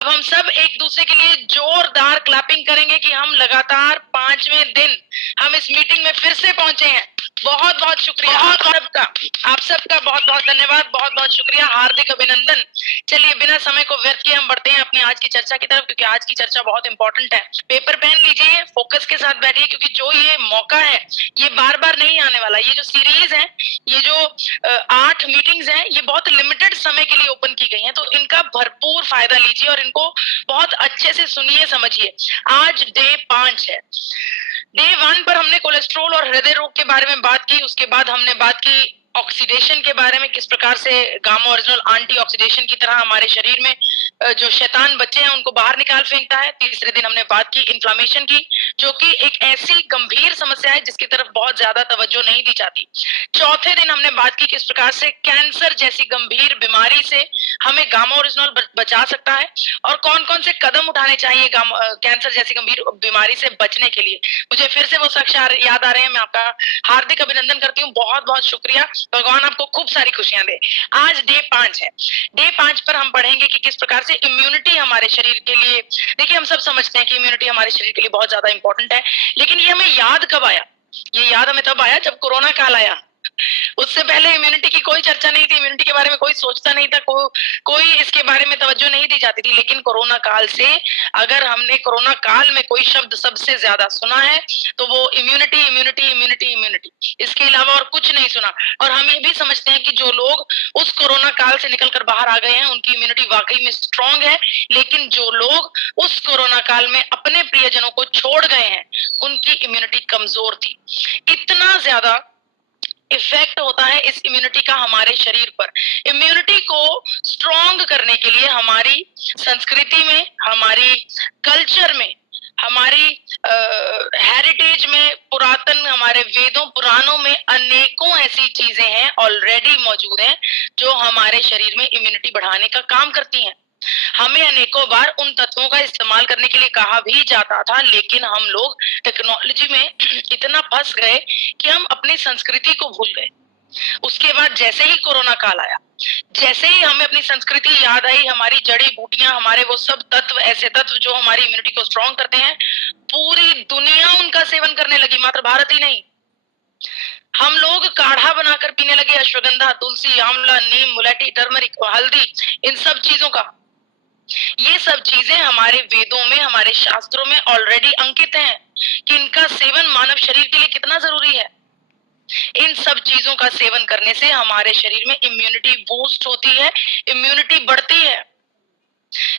अब हम सब एक दूसरे के लिए जोरदार क्लैपिंग करेंगे कि हम लगातार 5वें दिन हम इस मीटिंग में फिर से पहुंचे हैं। बहुत बहुत शुक्रिया आप सबका बहुत बहुत धन्यवाद, बहुत बहुत शुक्रिया, हार्दिक अभिनंदन। चलिए बिना समय को व्यर्थ किए हम बढ़ते हैं अपनी आज की चर्चा की तरफ, क्योंकि आज की चर्चा बहुत इंपॉर्टेंट है। पेपर पेन लीजिए, फोकस के साथ बैठिए, क्योंकि जो ये मौका है ये बार बार नहीं आने वाला। ये जो सीरीज है, ये जो 8 मीटिंग्स हैं, ये बहुत लिमिटेड समय के लिए ओपन की गई हैं, तो इनका भरपूर फायदा लीजिए और इनको बहुत अच्छे से सुनिए, समझिए। आज डे 5 है। डे 1 पर हमने कोलेस्ट्रॉल और हृदय रोग के बारे में बात की। उसके बाद हमने बात की ऑक्सीडेशन के बारे में, किस प्रकार से गामा ओरिजिनल एंटीऑक्सीडेशन की तरह हमारे शरीर में जो शैतान बच्चे हैं उनको बाहर निकाल फेंकता है। तीसरे दिन हमने बात की इन्फ्लामेशन की, जो कि एक ऐसी गंभीर समस्या है जिसकी तरफ बहुत ज्यादा तवज्जो नहीं दी जाती। चौथे दिन हमने बात की किस प्रकार से कैंसर जैसी गंभीर बीमारी से हमें गामा ओरिजिनल बचा सकता है और कौन कौन से कदम उठाने चाहिए कैंसर जैसी गंभीर बीमारी से बचने के लिए। मुझे फिर से वो शख्स याद आ रहे हैं। मैं आपका हार्दिक अभिनंदन करती हूँ, बहुत बहुत शुक्रिया। भगवान आपको खूब सारी खुशियां दे। आज डे 5 है। डे 5 पर हम पढ़ेंगे कि किस प्रकार से इम्यूनिटी हमारे शरीर के लिए, देखिए हम सब समझते हैं कि इम्यूनिटी हमारे शरीर के लिए बहुत ज्यादा इंपॉर्टेंट है, लेकिन ये हमें याद कब आया? ये याद हमें तब आया जब कोरोना काल आया। उससे पहले इम्यूनिटी की कोई चर्चा नहीं थी, इम्यूनिटी के बारे में कोई सोचता नहीं था, कोई इसके बारे में तवज्जो नहीं दी जाती थी। लेकिन कोरोना काल से, अगर हमने कोरोना काल में कोई शब्द सबसे ज्यादा सुना है तो वो इम्यूनिटी इम्यूनिटी इम्यूनिटी इम्यूनिटी, इसके अलावा और कुछ नहीं सुना। और हम ये भी समझते हैं कि जो लोग उस कोरोना काल से निकलकर बाहर आ गए हैं उनकी इम्यूनिटी वाकई में स्ट्रांग है, लेकिन जो लोग उस कोरोना काल में अपने प्रियजनों को छोड़ गए हैं उनकी इम्यूनिटी कमजोर थी। इतना ज्यादा इफेक्ट होता है इस इम्यूनिटी का हमारे शरीर पर। इम्यूनिटी को स्ट्रॉन्ग करने के लिए हमारी संस्कृति में, हमारी कल्चर में, हमारी हेरिटेज में, पुरातन हमारे वेदों पुराणों में अनेकों ऐसी चीजें हैं, ऑलरेडी मौजूद हैं, जो हमारे शरीर में इम्यूनिटी बढ़ाने का काम करती हैं। हमें अनेकों बार उन तत्वों का इस्तेमाल करने के लिए कहा भी जाता था, लेकिन हम लोग टेक्नोलॉजी में इतना फंस गए कि हम अपनी संस्कृति को भूल गए। उसके बाद जैसे ही कोरोना काल आया, जैसे ही हमें अपनी संस्कृति याद आई, हमारी जड़ी बूटियां, हमारे वो सब तत्व, ऐसे तत्व जो हमारी इम्यूनिटी को स्ट्रॉन्ग करते हैं, पूरी दुनिया उनका सेवन करने लगी, मात्र भारत ही नहीं। हम लोग काढ़ा बनाकर पीने लगे, अश्वगंधा, तुलसी, आंवला, नीम, मुलेठी, टर्मरिक, हल्दी, इन सब चीजों का। ये सब चीजें हमारे वेदों में, हमारे शास्त्रों में ऑलरेडी अंकित हैं कि इनका सेवन मानव शरीर के लिए कितना जरूरी है। इन सब चीजों का सेवन करने से हमारे शरीर में इम्यूनिटी बूस्ट होती है, इम्यूनिटी बढ़ती है।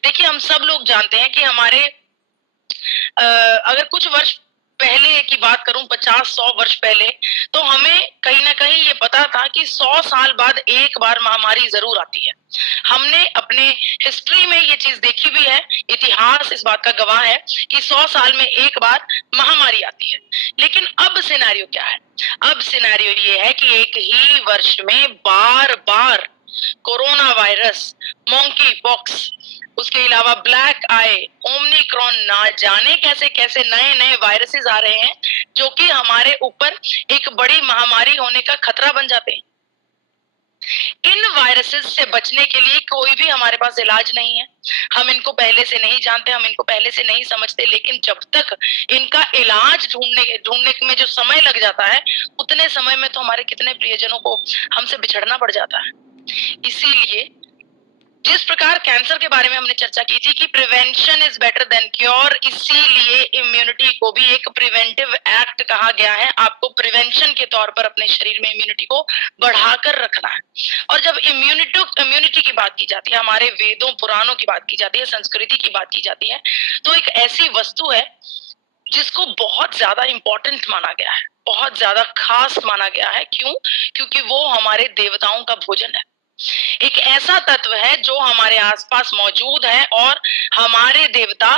देखिए हम सब लोग जानते हैं कि हमारे अगर कुछ वर्ष पहले की बात करूं, 50-100 वर्ष पहले, तो हमें कहीं ना कहीं ये पता था कि 100 साल बाद एक बार महामारी जरूर आती है। हमने अपने हिस्ट्री में ये चीज देखी भी है, इतिहास इस बात का गवाह है कि 100 साल में एक बार महामारी आती है। लेकिन अब सिनेरियो क्या है? अब सिनेरियो ये है कि एक ही वर्ष में बार बार कोरोना वायरस, मोंकी पॉक्स, उसके अलावा ब्लैक आई, ओमनिक्रॉन, ना जाने कैसे कैसे नए नए वायरसेस आ रहे हैं जो कि हमारे ऊपर एक बड़ी महामारी होने का खतरा बन जाते हैं। इन वायरसेस से बचने के लिए कोई भी हमारे पास इलाज नहीं है। हम इनको पहले से नहीं जानते, हम इनको पहले से नहीं समझते, लेकिन जब तक इनका इलाज ढूंढने में जो समय लग जाता है, उतने समय में तो हमारे कितने प्रियजनों को हमसे बिछड़ना पड़ जाता है। इसीलिए जिस प्रकार कैंसर के बारे में हमने चर्चा की थी कि prevention is better than cure, इसीलिए इम्यूनिटी को भी एक प्रिवेंटिव एक्ट कहा गया है। आपको प्रिवेंशन के तौर पर अपने शरीर में इम्यूनिटी को बढ़ाकर रखना है। और जब इम्यूनिटी की बात की जाती है, हमारे वेदों पुराणों की बात की जाती है, संस्कृति की बात की जाती है, तो एक ऐसी वस्तु है जिसको बहुत ज्यादा इंपॉर्टेंट माना गया है, बहुत ज्यादा खास माना गया है। क्यों? क्योंकि वो हमारे देवताओं का भोजन है। एक ऐसा तत्व है जो हमारे आसपास मौजूद है और हमारे देवता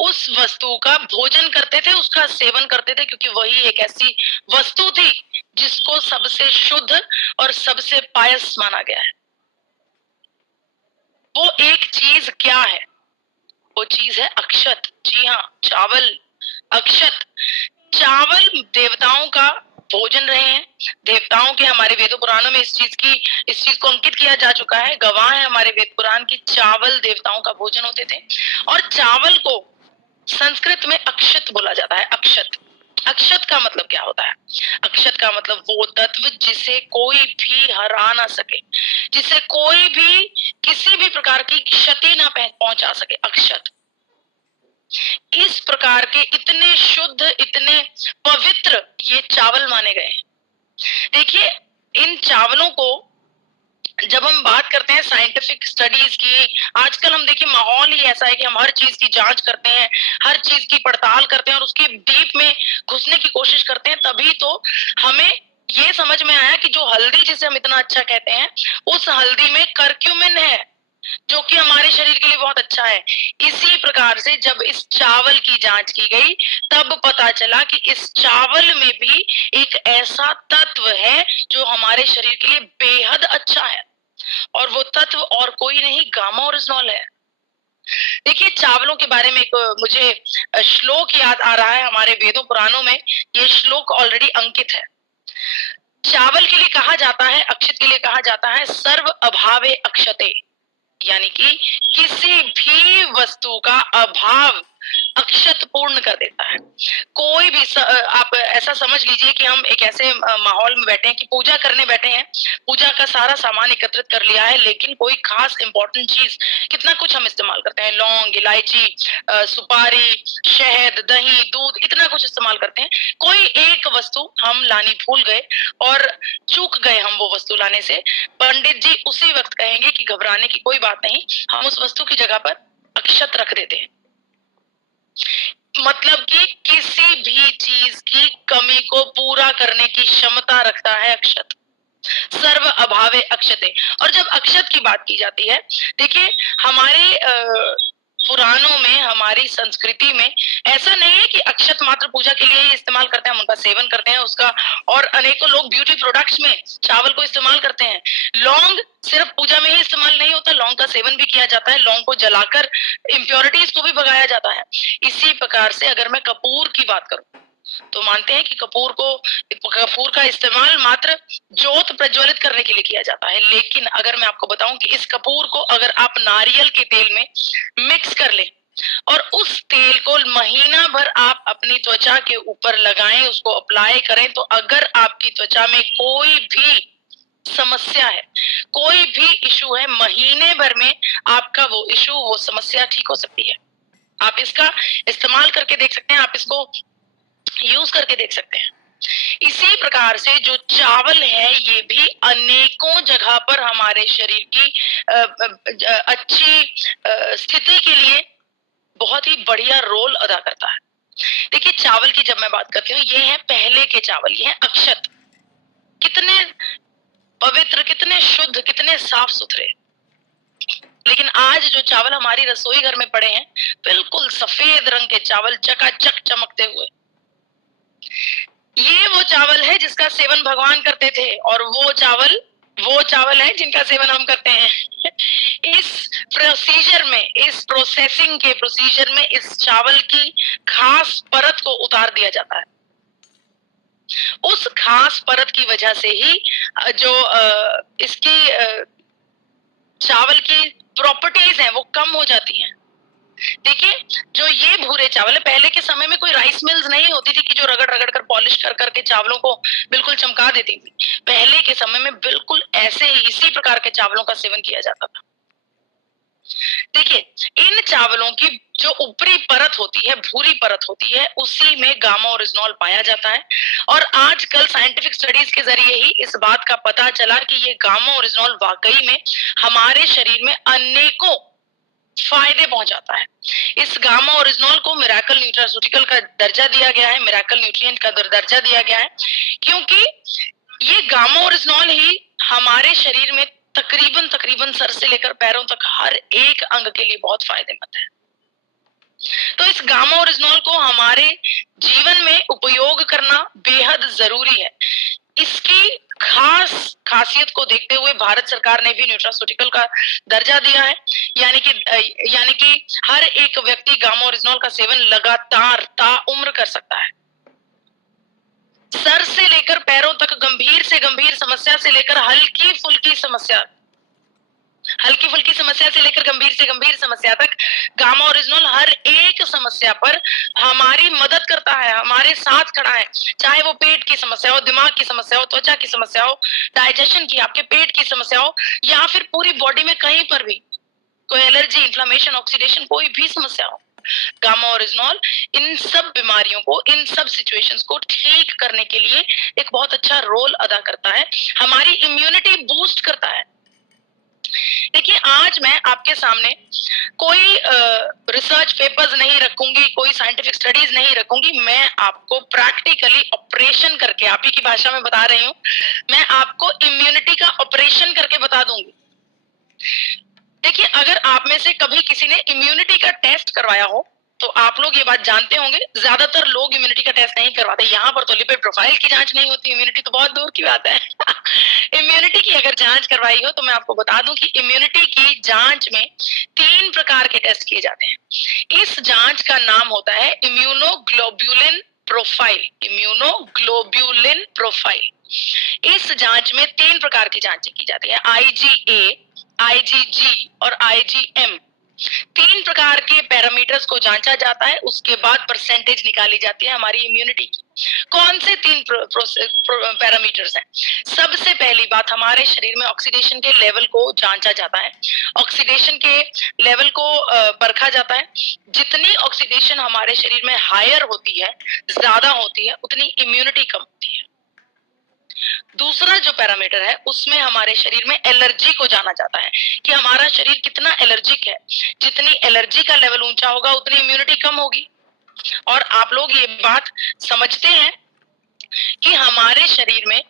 उस वस्तु का भोजन करते थे, उसका सेवन करते थे, क्योंकि वही एक ऐसी वस्तु थी जिसको सबसे शुद्ध और सबसे पायस माना गया है। वो एक चीज क्या है? वो चीज है अक्षत। जी हाँ, चावल, अक्षत। चावल देवताओं का भोजन रहे हैं। देवताओं के हमारे वेदों पुराणों में इस चीज को अंकित किया जा चुका है। गवाह है हमारे वेद पुराण की, चावल देवताओं का भोजन होते थे। और चावल को संस्कृत में अक्षत बोला जाता है। अक्षत, अक्षत का मतलब क्या होता है? अक्षत का मतलब वो तत्व जिसे कोई भी हरा ना सके, जिसे कोई भी किसी भी प्रकार की क्षति ना पहुंचा सके, अक्षत। इस प्रकार के इतने शुद्ध, इतने पवित्र ये चावल माने गए हैं। देखिए, इन चावलों को जब हम बात करते हैं साइंटिफिक स्टडीज की, आजकल हम देखिए माहौल ही ऐसा है कि हम हर चीज की जांच करते हैं, हर चीज की पड़ताल करते हैं और उसके डीप में घुसने की कोशिश करते हैं। तभी तो हमें ये समझ में आया कि जो हल्दी जिसे हम इतना अच्छा कहते हैं, उस हल्दी में करक्यूमिन है जो कि हमारे शरीर के लिए बहुत अच्छा है। इसी प्रकार से जब इस चावल की जांच की गई तब पता चला कि इस चावल में भी एक ऐसा तत्व है जो हमारे शरीर के लिए बेहद अच्छा है, और वो तत्व और कोई नहीं, गामा ओरिजिनॉल है। देखिए, चावलों के बारे में एक मुझे श्लोक याद आ रहा है हमारे वेदों पुराणों में। ये श्लोक ऑलरेडी अंकित है। चावल के लिए कहा जाता है, अक्षत के लिए कहा जाता है, सर्व अभावे अक्षते, यानी कि किसी भी वस्तु का अभाव अक्षत पूर्ण कर देता है। कोई भी आप ऐसा समझ लीजिए कि हम एक ऐसे माहौल में बैठे हैं कि पूजा करने बैठे हैं, पूजा का सारा सामान एकत्रित कर लिया है, लेकिन कोई खास इंपॉर्टेंट चीज, कितना कुछ हम इस्तेमाल करते हैं, लौंग, इलायची, सुपारी, शहद, दही, दूध, इतना कुछ इस्तेमाल करते हैं। कोई एक वस्तु हम लानी भूल गए और चूक गए हम वो वस्तु लाने से, पंडित जी उसी वक्त कहेंगे कि घबराने की कोई बात नहीं, हम उस वस्तु की जगह पर अक्षत रख देते हैं। मतलब कि किसी भी चीज की कमी को पूरा करने की क्षमता रखता है अक्षत। सर्व अभावे अक्षते। और जब अक्षत की बात की जाती है, देखिए हमारे पुराणों में, हमारी संस्कृति में ऐसा नहीं है कि अक्षत मात्र पूजा के लिए ही इस्तेमाल करते हैं, हम उनका सेवन करते हैं उसका, और अनेकों लोग ब्यूटी प्रोडक्ट्स में चावल को इस्तेमाल करते हैं। लौंग सिर्फ पूजा में ही इस्तेमाल नहीं होता, लौंग का सेवन भी किया जाता है, लौंग को जलाकर इम्प्योरिटीज को भी भगाया जाता है। इसी प्रकार से अगर मैं कपूर की बात करूं तो मानते हैं कि कपूर का इस्तेमाल मात्र ज्योत प्रज्वलित करने के लिए किया जाता है। लेकिन अगर मैं आपको बताऊं कि इस कपूर को अगर आप नारियल के तेल में मिक्स कर लें और उस तेल को महीना भर आप अपनी त्वचा के ऊपर लगाएं, उसको अप्लाई करें, तो अगर आपकी त्वचा में कोई भी समस्या है, कोई भी इशू है, महीने भर में आपका वो इशू, वो समस्या ठीक हो सकती है। आप इसका इस्तेमाल करके देख सकते हैं, आप इसको यूज करके देख सकते हैं। इसी प्रकार से जो चावल है ये भी अनेकों जगह पर हमारे शरीर की अच्छी स्थिति के लिए बहुत ही बढ़िया रोल अदा करता है। देखिए, चावल की जब मैं बात करती हूँ, ये है पहले के चावल, ये है अक्षत। कितने पवित्र, कितने शुद्ध, कितने साफ सुथरे। लेकिन आज जो चावल हमारी रसोई घर में पड़े हैं, बिल्कुल सफेद रंग के चावल, चकाचक चमकते हुए, ये वो चावल है जिसका सेवन भगवान करते थे, और वो चावल है जिनका सेवन हम करते हैं। इस प्रोसीजर में, इस प्रोसेसिंग के प्रोसीजर में इस चावल की खास परत को उतार दिया जाता है। उस खास परत की वजह से ही जो इसकी चावल की प्रॉपर्टीज हैं वो कम हो जाती हैं। देखिए, जो ये भूरे चावल है, पहले के समय में कोई राइस मिल्स नहीं होती थी कि जो रगड़ रगड़ कर पॉलिश कर करके चावलों को बिल्कुल चमका देती थी। पहले के समय में बिल्कुल ऐसे ही इसी प्रकार के चावलों का सेवन किया जाता था। देखिए, इन चावलों की जो ऊपरी परत होती है, भूरी परत होती है, उसी में गामा ओरिजिनॉल पाया जाता है। और आजकल साइंटिफिक स्टडीज के जरिए ही इस बात का पता चला कि ये गामा ओरिजिनॉल वाकई में हमारे शरीर में अनेकों फायदे पहुंचाता है। इस गामा ओरिजिनॉल को मिरेकल न्यूट्रास्यूटिकल का दर्जा दिया गया है, मिरेकल न्यूट्रिएंट का दर्जा दिया गया है, क्योंकि ये गामा ओरिजिनॉल ही हमारे शरीर में तकरीबन सर से लेकर पैरों तक हर एक अंग के लिए बहुत फायदेमंद है। तो इस गामा ओरिजिनॉल को हमारे जीवन में उपयोग करना बेहद जरूरी है। इसकी खासियत को देखते हुए भारत सरकार ने भी न्यूट्रास्यूटिकल का दर्जा दिया है, यानी कि हर एक व्यक्ति गामा ओरिजिनॉल का सेवन लगातार ताउम्र कर सकता है। सर से लेकर लेकर पैरों तक, गंभीर से गंभीर समस्या से लेकर हल्की फुल्की समस्या से लेकर गंभीर से गंभीर समस्या तक गामा ओरिजिनल हर एक समस्या पर हमारी मदद करता है, हमारे साथ खड़ा है। चाहे वो पेट की समस्या हो, दिमाग की समस्या हो, त्वचा की समस्या हो, डाइजेशन की, आपके पेट की समस्या हो, या फिर पूरी बॉडी में कहीं पर भी कोई एलर्जी, इन्फ्लामेशन, ऑक्सीडेशन, कोई भी समस्या हो, गामा ओरिजिनल इन सब बीमारियों को, इन सब सिचुएशंस को ठीक करने के लिए एक बहुत अच्छा रोल अदा करता है, हमारी इम्यूनिटी बूस्ट करता है। देखिए, आज मैं आपके सामने कोई रिसर्च पेपर्स नहीं रखूंगी, कोई साइंटिफिक स्टडीज नहीं रखूंगी, मैं आपको प्रैक्टिकली ऑपरेशन करके, आप ही की भाषा में बता रही हूँ, मैं आपको इम्यूनिटी का ऑपरेशन करके बता दूंगी। देखिए, अगर आप में से कभी किसी ने इम्यूनिटी का टेस्ट करवाया हो तो आप लोग ये बात जानते होंगे, ज्यादातर लोग इम्यूनिटी का टेस्ट नहीं करवाते। यहाँ पर तो लिपिड प्रोफाइल की जांच नहीं होती, इम्यूनिटी तो बहुत दूर की बात है। इम्यूनिटी की अगर जांच करवाई हो तो मैं आपको बता दूं कि इम्यूनिटी की जांच में 3 प्रकार के टेस्ट किए जाते हैं। इस जांच का नाम होता है इम्यूनोग्लोब्यूलिन प्रोफाइल। Immunoglobulin profile. इस जांच में 3 प्रकार की जांचें की जाती है, IgA, IgG और IgM। 3 प्रकार के पैरामीटर्स को जांचा जाता है, उसके बाद परसेंटेज निकाली जाती है हमारी इम्यूनिटी की। कौन से 3 पैरामीटर्स हैं? सबसे पहली बात, हमारे शरीर में ऑक्सीडेशन के लेवल को जांचा जाता है, ऑक्सीडेशन के लेवल को परखा जाता है। जितनी ऑक्सीडेशन हमारे शरीर में हायर होती है, ज्यादा होती है, उतनी इम्यूनिटी कम होती है। दूसरा जो पैरामीटर है उसमें हमारे शरीर में एलर्जी को जाना जाता है कि हमारा शरीर कितना एलर्जिक है। जितनी एलर्जी का लेवल ऊंचा होगा उतनी इम्यूनिटी कम होगी। और आप लोग ये बात समझते हैं कि हमारे शरीर में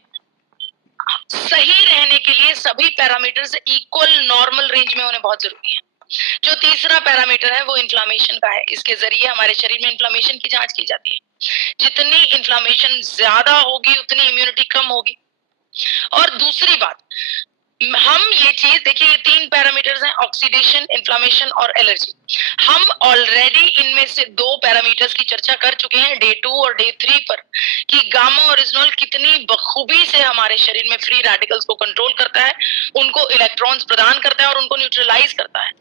सही रहने के लिए सभी पैरामीटर्स इक्वल नॉर्मल रेंज में होने बहुत जरूरी है। जो तीसरा पैरामीटर है वो इन्फ्लामेशन का है, इसके जरिए हमारे शरीर में इन्फ्लामेशन की जांच की जाती है। जितनी इन्फ्लामेशन ज्यादा होगी उतनी इम्यूनिटी कम होगी। और दूसरी बात, हम ये चीज देखिए, ये 3 पैरामीटर्स हैं, ऑक्सीडेशन, इन्फ्लामेशन और एलर्जी। हम ऑलरेडी इनमें से 2 पैरामीटर्स की चर्चा कर चुके हैं डे 2 और डे 3 पर, कि गामा ओरिजिनल कितनी बखूबी से हमारे शरीर में फ्री रेडिकल्स को कंट्रोल करता है, उनको इलेक्ट्रॉन्स प्रदान करता है और उनको न्यूट्रलाइज करता है।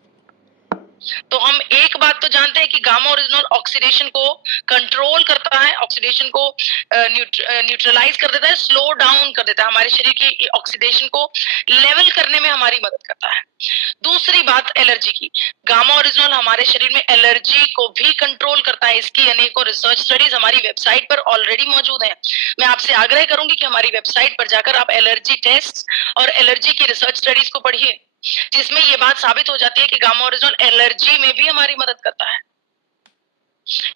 तो हम एक बात तो जानते हैं कि गामा ओरिजिनल ऑक्सीडेशन को कंट्रोल करता है, ऑक्सीडेशन को न्यूट्रलाइज कर देता है, स्लो डाउन कर देता है, हमारे शरीर की ऑक्सीडेशन को लेवल करने में हमारी मदद करता है। दूसरी बात एलर्जी की, गामा ओरिजिनल हमारे शरीर में एलर्जी को भी कंट्रोल करता है। इसकी अनेकों रिसर्च स्टडीज हमारी वेबसाइट पर ऑलरेडी मौजूद हैं। मैं आपसे आग्रह करूंगी कि हमारी वेबसाइट पर जाकर आप एलर्जी टेस्ट और एलर्जी की रिसर्च स्टडीज को पढ़िए, जिसमें ये बात साबित हो जाती है कि गामा ओरिजिनल एलर्जी में भी हमारी मदद करता है।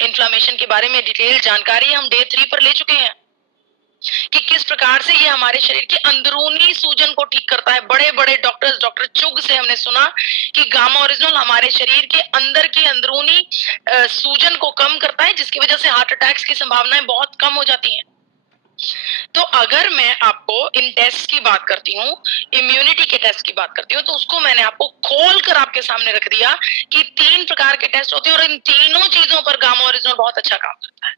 इन्फ्लामेशन के बारे में डिटेल जानकारी हम डे 3 पर ले चुके हैं कि किस प्रकार से ये हमारे शरीर के अंदरूनी सूजन को ठीक करता है। बड़े बड़े डॉक्टर चुग से हमने सुना कि गामा ओरिजिनल हमारे शरीर के अंदर की अंदरूनी सूजन को कम करता है, जिसकी वजह से हार्ट अटैक्स की संभावनाएं बहुत कम हो जाती हैं। तो अगर मैं आपको इन टेस्ट की बात करती हूँ, इम्यूनिटी के टेस्ट की बात करती हूँ, तो उसको मैंने आपको खोल कर आपके सामने रख दिया कि 3 प्रकार के टेस्ट होते हैं और इन तीनों चीजों पर गामा ओरिजिनल बहुत अच्छा काम करता है।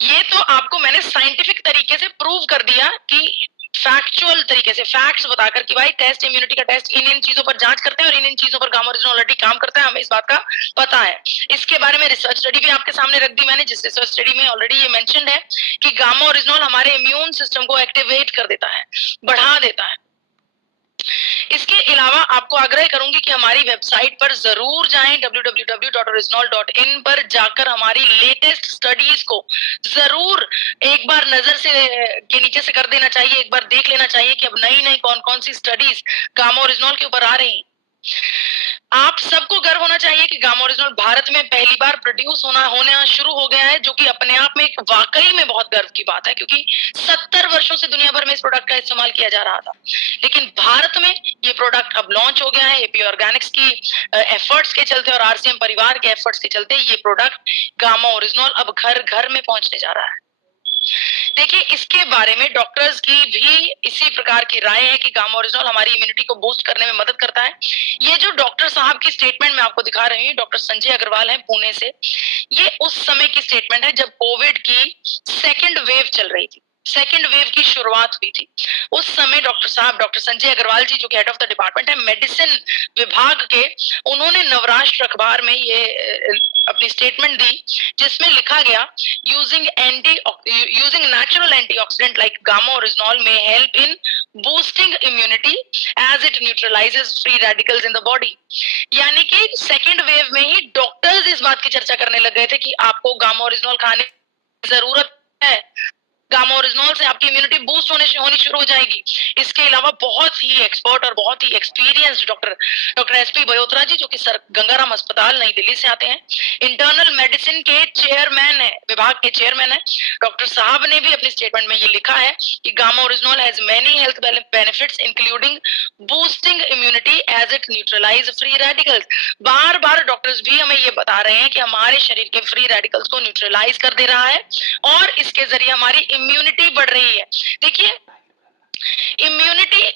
ये तो आपको मैंने साइंटिफिक तरीके से प्रूव कर दिया कि फैक्चुअल तरीके से, फैक्ट्स बताकर कि भाई टेस्ट, इम्यूनिटी का टेस्ट इन चीजों पर जांच करते हैं और इन चीजों पर गामा ओरिजिनल ऑलरेडी काम करता है, हमें इस बात का पता है। इसके बारे में रिसर्च स्टडी भी आपके सामने रख दी मैंने, जिस रिसर्च स्टडी में ऑलरेडी ये मेंशन्ड है कि गामा ओरिजिनल हमारे इम्यून सिस्टम को एक्टिवेट कर देता है, बढ़ा देता है। इसके अलावा आपको आग्रह करूंगी कि हमारी वेबसाइट पर जरूर जाएं, www.original.in पर जाकर हमारी लेटेस्ट स्टडीज को जरूर एक बार नजर से के नीचे से कर देना चाहिए, एक बार देख लेना चाहिए कि अब नई नई कौन कौन सी स्टडीज गामा ओरिजिनल के ऊपर आ रही। आप सबको गर्व होना चाहिए कि गामा ओरिजिनल भारत में पहली बार प्रोड्यूस होना शुरू हो गया है, जो कि अपने आप में एक वाकई में बहुत गर्व की बात है, क्योंकि 70 वर्षों से दुनिया भर में इस प्रोडक्ट का इस्तेमाल किया जा रहा था, लेकिन भारत में ये प्रोडक्ट अब लॉन्च हो गया है। एपी ऑर्गेनिक्स की एफर्ट्स के चलते और आरसीएम परिवार के एफर्ट्स के चलते ये प्रोडक्ट गामा ओरिजिनल अब घर घर में पहुंचने जा रहा है। देखिए, इसके बारे में डॉक्टर्स की भी इसी प्रकार की राय है कि गामा ओरिजिनल हमारी इम्यूनिटी को बूस्ट करने में मदद करता है। ये जो डॉक्टर साहब की स्टेटमेंट मैं आपको दिखा रही हूँ, डॉक्टर संजय अग्रवाल हैं पुणे से, ये उस समय की स्टेटमेंट है जब कोविड की 2nd वेव चल रही थी। सेकेंड वेव की शुरुआत हुई थी, उस समय डॉक्टर साहब, डॉक्टर संजय अग्रवाल जी, जो कि हेड ऑफ द डिपार्टमेंट है मेडिसिन विभाग के, उन्होंने नवराष्ट्र अखबार में ये अपनी स्टेटमेंट दी, जिसमें लिखा गया using natural antioxidant like gamma oryzanol में help in boosting immunity as it neutralizes free radicals in the body. यानी कि सेकेंड वेव में ही डॉक्टर्स इस बात की चर्चा करने लग गए थे कि आपको गामा ओरिजिनॉल खाने की जरूरत है, गामा ओरिजिनॉल से आपकी इम्यूनिटी बूस्ट होनी शुरू हो जाएगी। इसके अलावा बहुत ही एक्सपर्ट और बहुत ही एक्सपीरियंस्ड डॉक्टर एसपी बयोत्रा जी, जो कि सर गंगाराम अस्पताल नई दिल्ली से आते हैं, इंटरनल मेडिसिन के चेयरमैन है, विभाग के चेयरमैन है, डॉक्टर साहब ने भी अपनी स्टेटमेंट में ये लिखा है कि gamma oryzanol has many health benefits including boosting immunity as it neutralize free radicals. बार बार डॉक्टर्स भी हमें ये बता रहे हैं कि हमारे शरीर के फ्री रेडिकल्स को न्यूट्रलाइज कर दे रहा है और इसके जरिए हमारी इम्यूनिटी बढ़ रही है। देखिए, इम्यूनिटी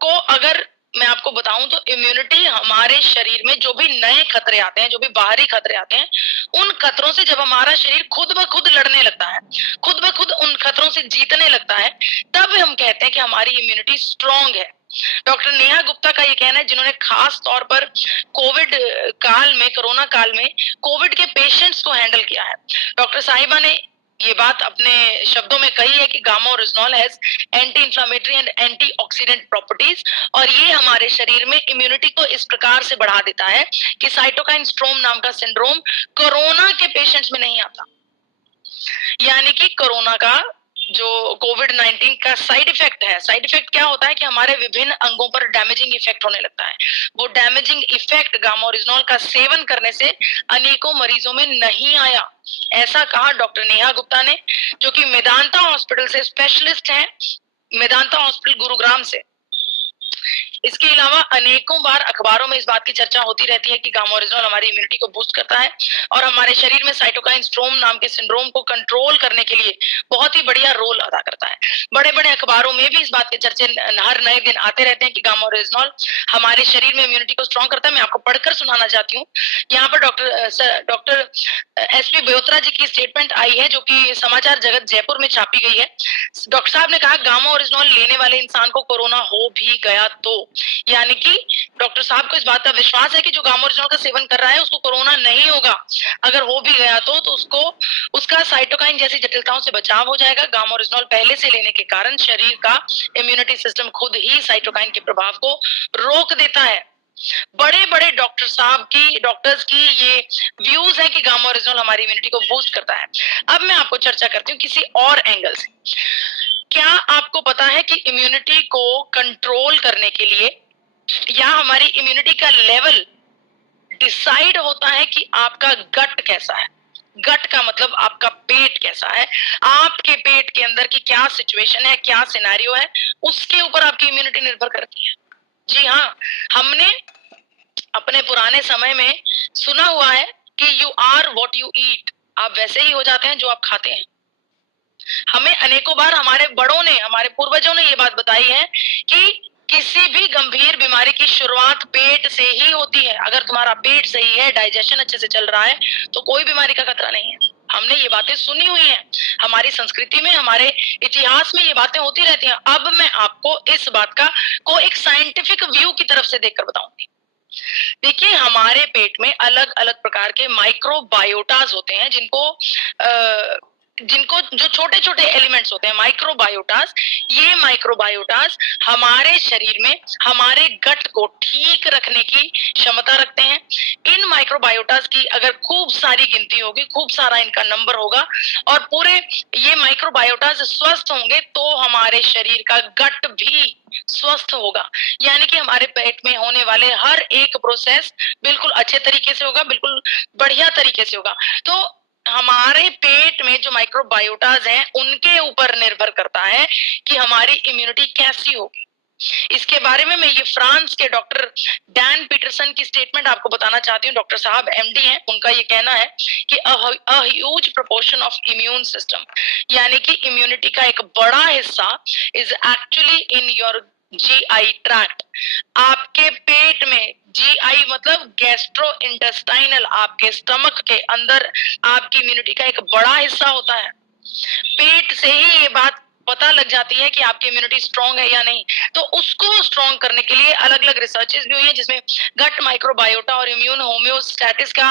को अगर मैं आपको बताऊं तो इम्यूनिटी हमारे शरीर में जो भी नए खतरे आते हैं, जो भी बाहरी खतरे आते हैं, उन खतरों से जब हमारा शरीर खुद ब खुद लड़ने लगता है, खुद ब खुद उन खतरों से जीतने लगता है, तब हम कहते हैं कि हमारी इम्यूनिटी स्ट्रांग है। डॉक्टर नेहा गुप्ता का ये कहना है, जिन्होंने खास तौर पर कोविड काल में, कोरोना काल में कोविड के पेशेंट्स को हैंडल किया है। डॉक्टर साहिबा ने ये बात अपने शब्दों में कही है कि gamma oryzanol has anti inflammatory and anti oxidant properties, और ये हमारे शरीर में इम्यूनिटी को इस प्रकार से बढ़ा देता है कि साइटोकाइन स्ट्रोम नाम का सिंड्रोम कोरोना के पेशेंट्स में नहीं आता। यानी कि कोरोना का जो कोविड-19 का साइड इफेक्ट है, साइड इफेक्ट क्या होता है कि हमारे विभिन्न अंगों पर डैमेजिंग इफेक्ट होने लगता है। वो डैमेजिंग इफेक्ट गामा ओरिजिनॉल का सेवन करने से अनेकों मरीजों में नहीं आया, ऐसा कहा डॉक्टर नेहा गुप्ता ने, जो कि मेदांता हॉस्पिटल से स्पेशलिस्ट हैं, मेदांता हॉस्पिटल गुरुग्राम से। इसके अलावा अनेकों बार अखबारों में इस बात की चर्चा होती रहती है कि गामा ओरिजिनॉल हमारी इम्यूनिटी को बूस्ट करता है और हमारे शरीर में साइटोकाइन स्ट्रोम नाम के सिंड्रोम को कंट्रोल करने के लिए बहुत ही बढ़िया रोल अदा करता है। बड़े बड़े अखबारों में भी इस बात के चर्चे हर नए दिन आते रहते हैं कि गामा ओरिजिनॉल हमारे शरीर में इम्यूनिटी को स्ट्रॉन्ग करता है। मैं आपको पढ़कर सुनाना चाहती हूँ। यहाँ पर डॉक्टर एसपी बयोत्रा जी की स्टेटमेंट आई है, जो कि समाचार जगत जयपुर में छापी गई है। डॉक्टर साहब ने कहा, गामा ओरिजिनॉल लेने वाले इंसान को कोरोना हो भी गया तो, यानी कि डॉक्टर साहब को इस बात का विश्वास है कि जो गामा ओरिजिनॉल का सेवन कर रहा है उसको कोरोना नहीं होगा। अगर हो भी गया तो उसको उसका साइटोकाइन जैसी जटिलताओं से बचाव हो जाएगा। गामा ओरिजिनॉल पहले से लेने के कारण शरीर का इम्यूनिटी सिस्टम खुद ही साइटोकाइन के प्रभाव को रोक देता है। बड़े बड़े डॉक्टर्स की ये व्यूज है कि गामा ओरिजिनॉल हमारी इम्यूनिटी को बूस्ट करता है। अब मैं आपको चर्चा करती हूँ किसी और एंगल से। क्या आपको पता है कि इम्यूनिटी को कंट्रोल करने के लिए या हमारी इम्यूनिटी का लेवल डिसाइड होता है कि आपका गट कैसा है। गट का मतलब आपका पेट कैसा है, आपके पेट के अंदर की क्या सिचुएशन है, क्या सिनेरियो है, उसके ऊपर आपकी इम्यूनिटी निर्भर करती है। जी हाँ, हमने अपने पुराने समय में सुना हुआ है कि you are what you eat, आप वैसे ही हो जाते हैं जो आप खाते हैं। हमें अनेकों बार हमारे बड़ों ने, हमारे पूर्वजों ने ये बात बताई है कि किसी भी गंभीर बीमारी की शुरुआत पेट से ही होती है। अगर तुम्हारा पेट सही है, डाइजेशन अच्छे से चल रहा है, तो कोई बीमारी का खतरा नहीं है। हमने ये बातें सुनी हुई हैं, हमारी संस्कृति में, हमारे इतिहास में ये बातें होती रहती हैं। अब मैं आपको इस बात को एक साइंटिफिक व्यू की तरफ से देखकर बताऊंगी। देखिए, हमारे पेट में अलग अलग प्रकार के माइक्रोबायोटास होते हैं, जिनको जो छोटे छोटे एलिमेंट्स होते हैं, माइक्रोबायोटास। ये माइक्रोबायोटास हमारे शरीर में हमारे गट को ठीक रखने की क्षमता रखते हैं। इन माइक्रोबायोटास की अगर खूब सारी गिनती होगी, खूब सारा इनका नंबर होगा और पूरे ये माइक्रोबायोटास स्वस्थ होंगे, तो हमारे शरीर का गट भी स्वस्थ होगा। यानी कि हमारे पेट में होने वाले हर एक प्रोसेस बिल्कुल अच्छे तरीके से होगा, बिल्कुल बढ़िया तरीके से होगा। तो हमारे पेट में जो माइक्रोबायोटास हैं, उनके ऊपर निर्भर करता है कि हमारी इम्यूनिटी कैसी होगी। इसके बारे में मैं ये फ्रांस के डॉक्टर डैन पीटरसन की स्टेटमेंट आपको बताना चाहती हूँ। डॉक्टर साहब एमडी हैं, उनका ये कहना है कि a huge proportion of immune system, यानी कि इम्यूनिटी का एक बड़ा हिस्सा is actually in your GI tract. आपके पेट में, जीआई मतलब गैस्ट्रो इंटेस्टाइनल, आपके स्टमक के अंदर आपकी इम्यूनिटी का एक बड़ा हिस्सा होता है। पेट से ही ये बात पता लग जाती है कि आपकी इम्यूनिटी स्ट्रांग है या नहीं। तो उसको स्ट्रांग करने के लिए अलग अलग रिसर्चेस भी हुई है, जिसमें गट माइक्रोबायोटा और इम्यून होम्योस्टैटिस का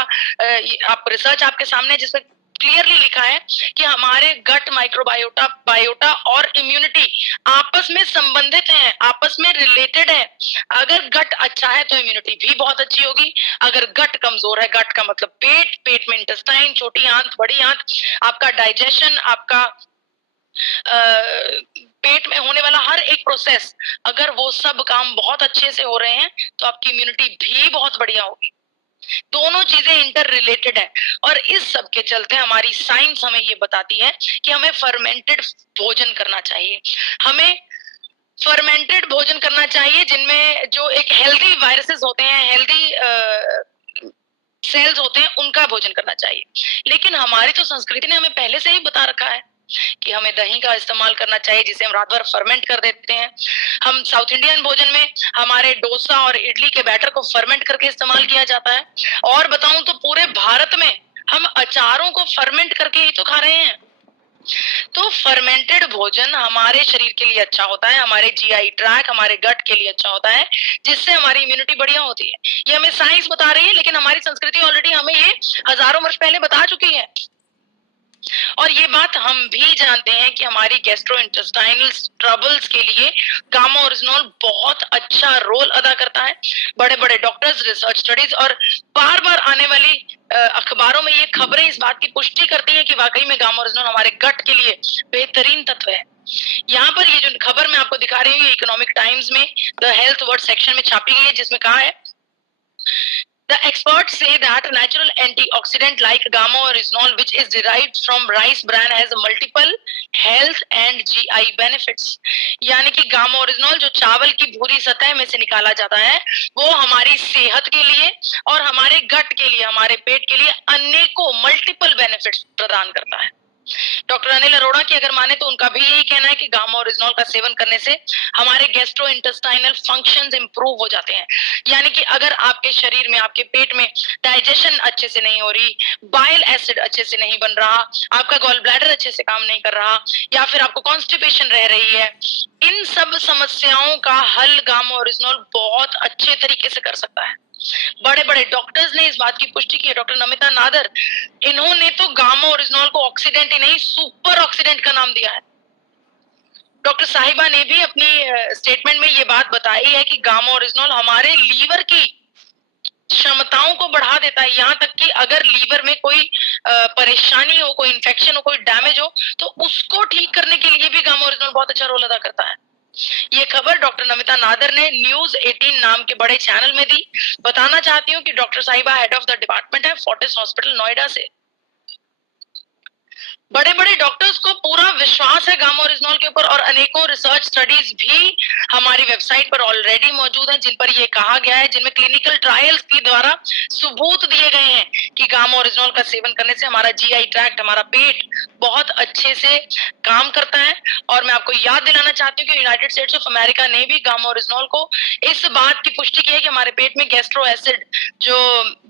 आप रिसर्च आपके सामने है, जिसमें क्लियरली लिखा है कि हमारे गट माइक्रोबायोटा बायोटा और इम्यूनिटी आपस में संबंधित हैं, आपस में रिलेटेड है। अगर गट अच्छा है तो इम्यूनिटी भी बहुत अच्छी होगी। अगर गट कमजोर है, गट का मतलब पेट, पेट में इंटेस्टाइन, छोटी आंत, बड़ी आंत, आपका डाइजेशन, आपका पेट में होने वाला हर एक प्रोसेस, अगर वो सब काम बहुत अच्छे से हो रहे हैं तो आपकी इम्यूनिटी भी बहुत बढ़िया होगी। दोनों चीजें इंटर रिलेटेड है। और इस सब के चलते हमारी साइंस हमें ये बताती है कि हमें फर्मेंटेड भोजन करना चाहिए। हमें फर्मेंटेड भोजन करना चाहिए जिनमें जो एक हेल्दी वायरसेस होते हैं, हेल्दी सेल्स होते हैं, उनका भोजन करना चाहिए। लेकिन हमारी तो संस्कृति ने हमें पहले से ही बता रखा है कि हमें दही का इस्तेमाल करना चाहिए, जिसे हम रात भर फर्मेंट कर देते हैं। हम साउथ इंडियन भोजन में हमारे डोसा और इडली के बैटर को फर्मेंट करके इस्तेमाल किया जाता है। और बताऊं तो पूरे भारत में हम अचारों को फर्मेंट करके ही तो खा रहे हैं। तो फर्मेंटेड भोजन हमारे शरीर के लिए अच्छा होता है, हमारे जीआई ट्रैक, हमारे गट के लिए अच्छा होता है, जिससे हमारी इम्यूनिटी बढ़िया होती है। ये हमें साइंस बता रही है, लेकिन हमारी संस्कृति ऑलरेडी हमें ये हजारों वर्ष पहले बता चुकी है। और ये बात हम भी जानते हैं कि हमारी गैस्ट्रोइंटेस्टाइनल ट्रबल्स के लिए गामा ओरिजिनोल बहुत अच्छा रोल अदा करता है। बड़े बड़े डॉक्टर्स, रिसर्च स्टडीज और बार बार आने वाली अखबारों में ये खबरें इस बात की पुष्टि करती हैं कि वाकई में गामा ओरिजिनोल हमारे गट के लिए बेहतरीन तत्व है। यहाँ पर ये जो खबर मैं आपको दिखा रही हूँ, इकोनॉमिक टाइम्स में द हेल्थ वर्ड सेक्शन में छापी गई है, जिसमें कहा है the experts say that natural antioxidant like gamma oryzanol, which is derived from rice bran, has multiple health and GI benefits. यानी कि गामा ओरिजिनोल जो चावल की भूरी सतह में से निकाला जाता है, वो हमारी सेहत के लिए और हमारे गट के लिए, हमारे पेट के लिए अनेकों मल्टीपल बेनिफिट्स प्रदान करता है। डॉक्टर अनिल अरोड़ा की अगर माने तो उनका भी यही कहना है कि गामा ओरिजिनोल का सेवन करने से हमारे गैस्ट्रो इंटेस्टाइनल फंक्शंस इंप्रूव हो जाते हैं। यानी कि अगर आपके शरीर में, आपके पेट में डाइजेशन अच्छे से नहीं हो रही, बाइल एसिड अच्छे से नहीं बन रहा, आपका गॉल ब्लैडर अच्छे से काम नहीं कर रहा, या फिर आपको कॉन्स्टिपेशन रह रही है, इन सब समस्याओं का हल गामा ओरिजिनोल बहुत अच्छे तरीके से कर सकता है। बड़े बड़े डॉक्टर्स ने इस बात की पुष्टि की है। डॉक्टर नमिता नादर, इन्होंने तो गामा ओरिजिनोल को ऑक्सीडेंट ही नहीं, सुपर ऑक्सीडेंट का नाम दिया है। डॉक्टर साहिबा ने भी अपनी स्टेटमेंट में ये बात बताई है कि गामा ओरिजिनोल हमारे लीवर की क्षमताओं को बढ़ा देता है। यहाँ तक कि अगर लीवर में कोई परेशानी हो, कोई इन्फेक्शन हो, कोई डैमेज हो, तो उसको ठीक करने के लिए भी गामा ओरिजिनोल बहुत अच्छा रोल अदा करता है। ये खबर डॉक्टर नमिता नादर ने न्यूज 18 नाम के बड़े चैनल में दी। बताना चाहती हूँ कि डॉक्टर साहिबा हेड ऑफ द डिपार्टमेंट है फोर्टिस हॉस्पिटल नोएडा से। बड़े बड़े डॉक्टर्स को पूरा विश्वास है गामा ओरिजिनोल के ऊपर, और अनेकों रिसर्च स्टडीज भी हमारी वेबसाइट पर ऑलरेडी मौजूद हैं, जिन पर यह कहा गया है, जिनमें क्लिनिकल ट्रायल्स के द्वारा सबूत दिए गए हैं कि गामा ओरिजिनोल का सेवन करने से हमारा जीआई ट्रैक्ट, हमारा पेट बहुत अच्छे से काम करता है। और मैं आपको याद दिलाना चाहती हूँ कि यूनाइटेड स्टेट्स ऑफ अमेरिका ने भी गामा ओरिजिनोल को इस बात की पुष्टि की है कि हमारे पेट में गैस्ट्रो एसिड जो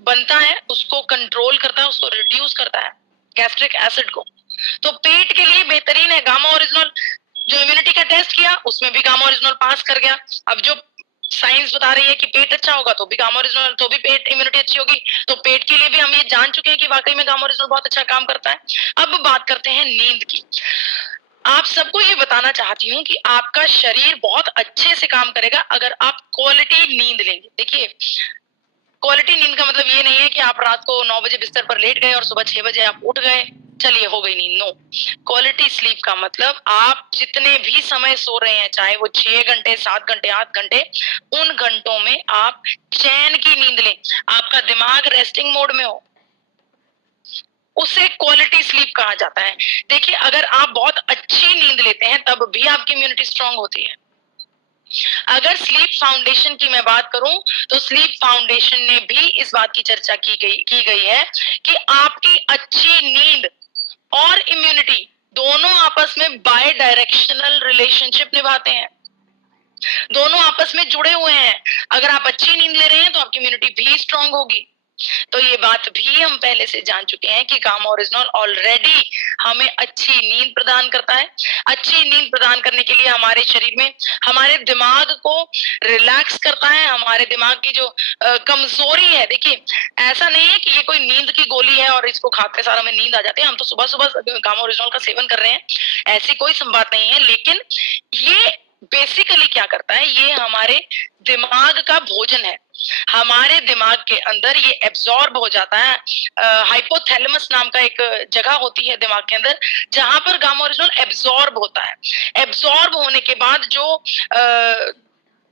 बनता है उसको कंट्रोल करता है, उसको रिड्यूस करता है, गैस्ट्रिक एसिड को। तो पेट के लिए बेहतरीन है गामा ओरिजिनोल। जो इम्यूनिटी का टेस्ट किया उसमें भी गामा ओरिजिनोल पास कर गया। अब जो साइंस बता रही है कि पेट अच्छा होगा तो भी गामा ओरिजिनोल, तो भी पेट इम्यूनिटी अच्छी होगी। तो पेट के लिए भी हम ये जान चुके हैं कि वाकई में गामा ओरिजिनोल बहुत अच्छा काम करता है। अब बात करते हैं नींद की। आप सबको ये बताना चाहती हूँ कि आपका शरीर बहुत अच्छे से काम करेगा अगर आप क्वालिटी नींद लेंगे। देखिए, क्वालिटी नींद का मतलब ये नहीं है कि आप रात को 9 बजे बिस्तर पर लेट गए और सुबह 6 बजे आप उठ गए, चलिए हो गई नींद। नो, क्वालिटी स्लीप का मतलब आप जितने भी समय सो रहे हैं, चाहे वो 6 घंटे, 7 घंटे, 8 घंटे, उन घंटों में आप चैन की नींद लें, आपका दिमाग रेस्टिंग मोड में हो, उसे क्वालिटी स्लीप कहा जाता है। देखिए, अगर आप बहुत अच्छी नींद लेते हैं तब भी आपकी इम्यूनिटी स्ट्रांग होती है। अगर स्लीप फाउंडेशन की मैं बात करूं तो स्लीप फाउंडेशन ने भी इस बात की चर्चा की गई है कि आपकी अच्छी नींद और इम्यूनिटी दोनों आपस में बाय डायरेक्शनल रिलेशनशिप निभाते हैं, दोनों आपस में जुड़े हुए हैं। अगर आप अच्छी नींद ले रहे हैं तो आपकी इम्यूनिटी भी स्ट्रांग होगी। तो ये बात भी हम पहले से जान चुके हैं कि गामा ओरिजिनॉल ऑलरेडी हमें अच्छी नींद प्रदान करता है। अच्छी नींद प्रदान करने के लिए हमारे शरीर में हमारे दिमाग को रिलैक्स करता है। हमारे दिमाग की जो कमजोरी है, देखिए ऐसा नहीं है कि ये कोई नींद की गोली है और इसको खाते सार हमें नींद आ जाती है। हम तो सुबह सुबह गामा ओरिजिनॉल का सेवन कर रहे हैं, ऐसी कोई बात नहीं है। लेकिन ये बेसिकली क्या करता है, ये हमारे दिमाग का भोजन है। हमारे दिमाग के अंदर ये एब्जॉर्ब हो जाता है। हाइपोथैलेमस नाम का एक जगह होती है दिमाग के अंदर जहां पर गामा ओरिजिनॉल एब्जॉर्ब होता है। एब्जॉर्ब होने के बाद जो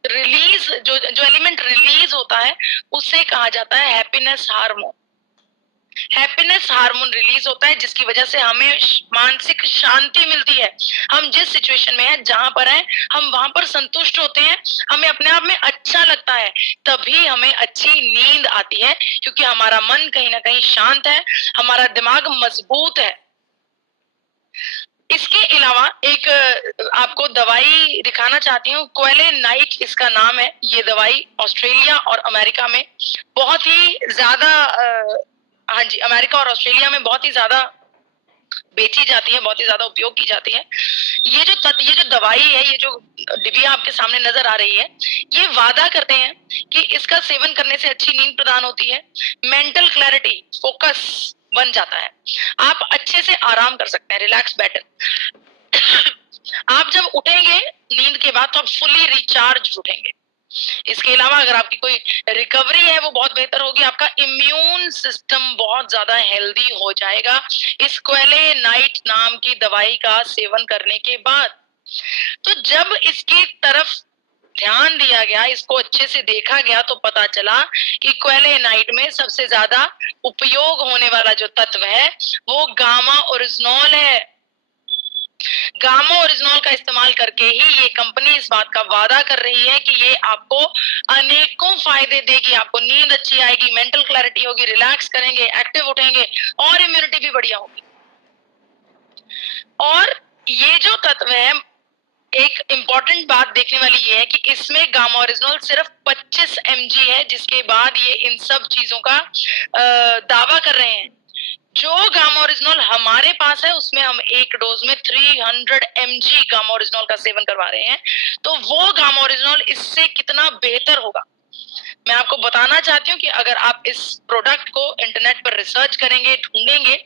रिलीज जो एलिमेंट रिलीज होता है उसे कहा जाता है happiness hormone. Happiness hormone release होता है जिसकी वजह से हमें मानसिक शांति मिलती है। हम जिस सिचुएशन में हैं, जहां पर हैं, हम वहां पर संतुष्ट होते हैं, हमें अपने आप में अच्छा लगता है, तभी हमें अच्छी नींद आती है क्योंकि हमारा मन कहीं ना कहीं शांत है, हमारा दिमाग मजबूत है। इसके अलावा एक आपको दवाई दिखाना चाहती हूँ, क्वेले नाइट इसका नाम है। ये दवाई ऑस्ट्रेलिया और अमेरिका में बहुत ही ज्यादा हाँ जी, अमेरिका और ऑस्ट्रेलिया में बहुत ही ज्यादा बेची जाती है, बहुत ही ज्यादा उपयोग की जाती है। ये जो दवाई है, ये जो डिबिया आपके सामने नजर आ रही है, ये वादा करते हैं कि इसका सेवन करने से अच्छी नींद प्रदान होती है, मेंटल क्लैरिटी, फोकस बन जाता है, आप अच्छे से आराम कर सकते हैं, रिलैक्स बेटर। आप जब उठेंगे नींद के बाद तो आप फुली रिचार्ज उठेंगे। इसके अलावा अगर आपकी कोई रिकवरी है वो बहुत बेहतर होगी, आपका इम्यून सिस्टम बहुत ज्यादा हेल्दी हो जाएगा इस क्वेले नाइट नाम की दवाई का सेवन करने के बाद। तो जब इसकी तरफ ध्यान दिया गया, इसको अच्छे से देखा गया, तो पता चला कि क्वेले नाइट में सबसे ज्यादा उपयोग होने वाला जो तत्व है वो गामा ओरिजिनॉल है। गामा ओरिजिनॉल का इस्तेमाल करके ही ये कंपनी इस बात का वादा कर रही है कि ये आपको अनेकों फायदे देगी। आपको नींद अच्छी आएगी, मेंटल क्लैरिटी होगी, रिलैक्स करेंगे, एक्टिव उठेंगे और इम्यूनिटी भी बढ़िया होगी। और ये जो तत्व है, एक इंपॉर्टेंट बात देखने वाली ये है कि इसमें गामा ओरिजिनॉल सिर्फ 25 mg है, जिसके बाद ये इन सब चीजों का दावा कर रहे हैं। जो गामा ओरिजिनॉल हमारे पास है उसमें हम एक डोज में 300 mg गामा ओरिजिनॉल का सेवन करवा रहे हैं। तो वो गामा ओरिजिनॉल इससे कितना बेहतर होगा मैं आपको बताना चाहती हूँ कि अगर आप इस प्रोडक्ट को इंटरनेट पर रिसर्च करेंगे, ढूंढेंगे,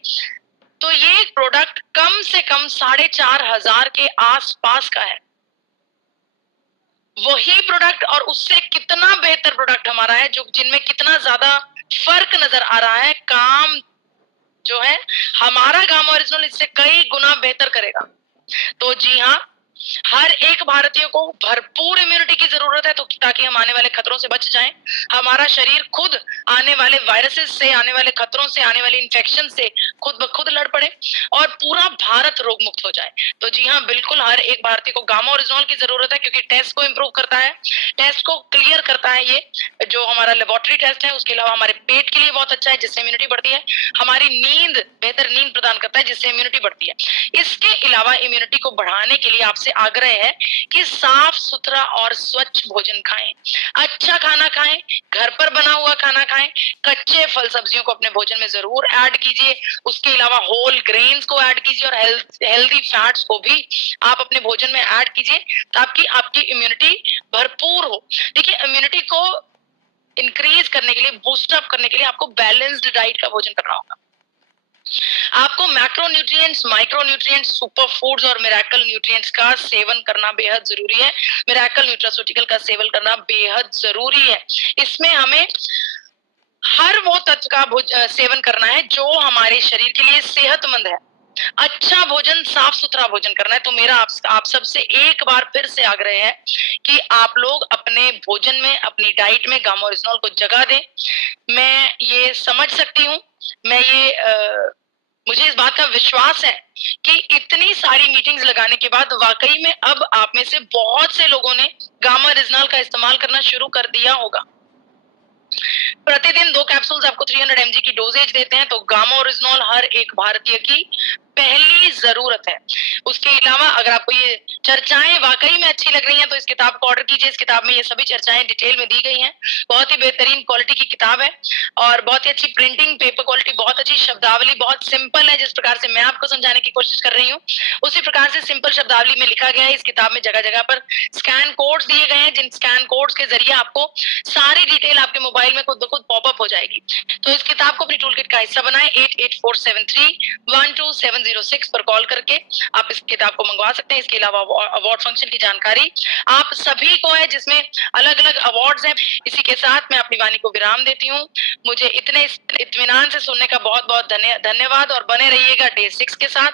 तो ये प्रोडक्ट कम से कम 4,500 के आसपास का है। वही प्रोडक्ट और उससे कितना बेहतर प्रोडक्ट हमारा है, जो जिनमें कितना ज्यादा फर्क नजर आ रहा है। काम जो है हमारा गामा ओरिजिनल इससे कई गुना बेहतर करेगा। तो जी हाँ, हर एक भारतीय को भरपूर इम्यूनिटी की जरूरत है, तो ताकि हम आने वाले खतरों से बच जाएं। हमारा शरीर खुद आने वाले वायरसेस से, आने वाले खतरों से, आने वाले इन्फेक्शन से खुद ब खुद लड़ पड़े और पूरा भारत रोग मुक्त हो जाए। तो जी हाँ, बिल्कुल हर एक भारतीय को गामा ओरिजिनॉल की जरूरत है, क्योंकि टेस्ट को इम्प्रूव करता है, टेस्ट को क्लियर करता है। ये जो हमारा लेबोरेटरी टेस्ट है, उसके अलावा हमारे पेट के लिए बहुत अच्छा है, जिससे इम्यूनिटी बढ़ती है। हमारी नींद, बेहतर नींद प्रदान करता है, जिससे इम्यूनिटी बढ़ती है। इसके अलावा इम्यूनिटी को बढ़ाने के लिए आपसे आग्रह है कि साफ सुथरा और स्वच्छ भोजन खाएं, अच्छा खाना खाएं, घर पर बना हुआ खाना खाएं, कच्चे फल सब्जियों को अपने भोजन में जरूर ऐड कीजिए। उसके अलावा होल ग्रेन्स को ऐड कीजिए और हेल्दी फैट्स को भी आप अपने भोजन में ऐड कीजिए, ताकि आपकी इम्यूनिटी भरपूर हो। देखिए, इम्यूनिटी को इंक्रीज करने के लिए, बूस्ट अप करने के लिए आपको बैलेंस्ड डाइट का भोजन करना होगा। आपको macro nutrients, micro nutrients, super foods और मिरेकल न्यूट्रिएंट्स का सेवन करना बेहद जरूरी है। मिरेकल न्यूट्रास्यूटिकल का सेवन करना बेहद जरूरी है। इसमें हमें हर वो तत्व का सेवन करना है जो हमारे शरीर के लिए सेहतमंद है। अच्छा भोजन, साफ सुथरा भोजन करना है। तो मेरा आप सबसे एक बार फिर से आग्रह है कि आप लोग अपने भोजन में, अपनी डाइट में गामा ओरिजिनॉल को जगह दें। मैं ये समझ सकती हूँ, मुझे इस बात का विश्वास है कि इतनी सारी मीटिंग्स लगाने के बाद वाकई में अब आप में से बहुत से लोगों ने गामा ओरिजिनॉल का इस्तेमाल करना शुरू कर दिया होगा। प्रतिदिन 2 कैप्सूल्स आपको 300 mg की डोजेज देते हैं, तो गामा ओरिजिनॉल हर एक भारतीय की पहली जरूरत है। उसके अलावा अगर आपको ये चर्चाएं वाकई में अच्छी लग रही हैं तो इस किताब को ऑर्डर कीजिए। इस किताब में ये सभी चर्चाएं डिटेल में दी गई हैं। बहुत ही बेहतरीन क्वालिटी की किताब है और बहुत ही अच्छी प्रिंटिंग, पेपर क्वालिटी बहुत अच्छी, शब्दावली बहुत सिंपल है। जिस प्रकार से मैं आपको समझाने की कोशिश कर रही हूँ उसी प्रकार से सिंपल शब्दावली में लिखा गया है। इस किताब में जगह जगह पर स्कैन कोड्स दिए गए हैं, जिन स्कैन कोड्स के जरिए आपको सारी डिटेल आपके मोबाइल में खुद ब खुद पॉपअप हो जाएगी। तो इस किताब को अपनी टूलकिट का हिस्सा बनाएं। 8847312706 पर कॉल करके आप इस किताब को मंगवा सकते हैं। इसके अलावा अवार्ड फंक्शन की जानकारी आप सभी को है, जिसमें अलग अलग अवार्ड्स हैं। इसी के साथ मैं अपनी वाणी को विराम देती हूँ। मुझे इतने इत्मीनान से सुनने का बहुत बहुत धन्यवाद और बने रहिएगा डे 6 के साथ।